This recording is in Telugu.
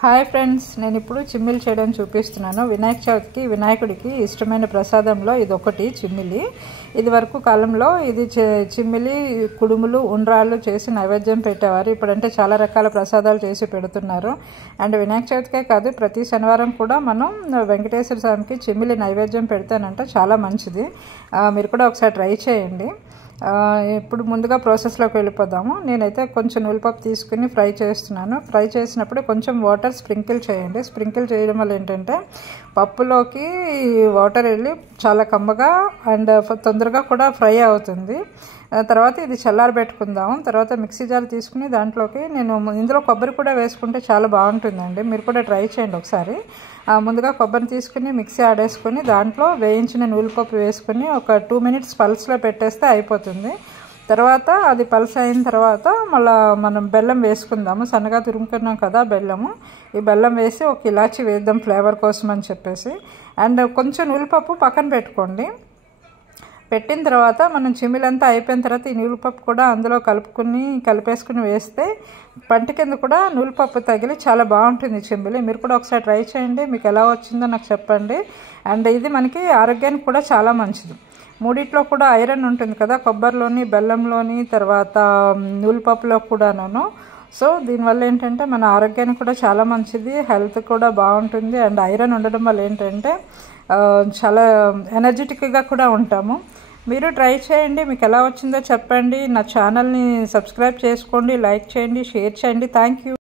హాయ్ ఫ్రెండ్స్, నేను ఇప్పుడు చిమ్మిలి చేయడం చూపిస్తున్నాను. వినాయక చవితికి వినాయకుడికి ఇష్టమైన ప్రసాదంలో ఇది ఒకటి చిమ్మిలి. ఇది వరకు కాలంలో ఇది చిమ్మిలి, కుడుములు, ఉండ్రాళ్ళు చేసి నైవేద్యం పెట్టేవారు. ఇప్పుడంటే చాలా రకాల ప్రసాదాలు చేసి పెడుతున్నారు. అండ్ వినాయక చవితికే కాదు, ప్రతి శనివారం కూడా మనం వెంకటేశ్వర స్వామికి చిమ్మిలి నైవేద్యం పెడతానంటే చాలా మంచిది. మీరు కూడా ఒకసారి ట్రై చేయండి. ఇప్పుడు ముందుగా ప్రాసెస్లోకి వెళ్ళిపోదాము. నేనైతే కొంచెం ఉల్లిపప్పు తీసుకుని ఫ్రై చేస్తున్నాను. ఫ్రై చేసినప్పుడు కొంచెం వాటర్ స్ప్రింకిల్ చేయండి. స్ప్రింకిల్ చేయడం వల్ల ఏంటంటే పప్పులోకి వాటర్ వెళ్ళి చాలా కమ్మగా అండ్ తొందరగా కూడా ఫ్రై అవుతుంది. తర్వాత ఇది చల్లారబెట్టుకుందాము. తర్వాత మిక్సీ జార్ తీసుకుని దాంట్లోకి నేను ఇందులో కొబ్బరి కూడా వేసుకుంటే చాలా బాగుంటుందండి. మీరు కూడా ట్రై చేయండి ఒకసారి. ముందుగా కొబ్బరిని తీసుకుని మిక్సీ ఆడేసుకుని దాంట్లో వేయించిన ఉల్లిపప్పు వేసుకుని ఒక 2 minutes పల్స్లో పెట్టేస్తే అయిపోతుంది. తర్వాత అది పల్స్ అయిన తర్వాత మళ్ళీ మనం బెల్లం వేసుకుందాము. సన్నగా తురుముకున్నాం కదా బెల్లము, ఈ బెల్లం వేసి ఒక ఇలాచి వేద్దాం ఫ్లేవర్ కోసం అని చెప్పేసి. అండ్ కొంచెం ఉల్లిపప్పు పక్కన పెట్టుకోండి. పెట్టిన తర్వాత మనం చిమ్మిలంతా అయిపోయిన తర్వాత ఈ నూలుపప్పు కూడా అందులో కలిపేసుకుని వేస్తే పంట కింద కూడా నూలుపప్పు తగిలి చాలా బాగుంటుంది చిమ్మిలి. మీరు కూడా ఒకసారి ట్రై చేయండి, మీకు ఎలా వచ్చిందో నాకు చెప్పండి. అండ్ ఇది మనకి ఆరోగ్యానికి కూడా చాలా మంచిది. మూడిట్లో కూడా ఐరన్ ఉంటుంది కదా, కొబ్బరిలోని, బెల్లంలోని, తర్వాత నూలుపప్పులో కూడాను. సో దీనివల్ల ఏంటంటే మన ఆరోగ్యానికి కూడా చాలా మంచిది, హెల్త్ కూడా బాగుంటుంది. అండ్ ఐరన్ ఉండడం వల్ల ఏంటంటే చాలా ఎనర్జెటిక్గా కూడా ఉంటాము. మీరు ట్రై చేయండి, మీకు ఎలా వచ్చిందో చెప్పండి. నా ఛానల్ని సబ్స్క్రైబ్ చేసుకోండి, లైక్ చేయండి, షేర్ చేయండి. Thank you.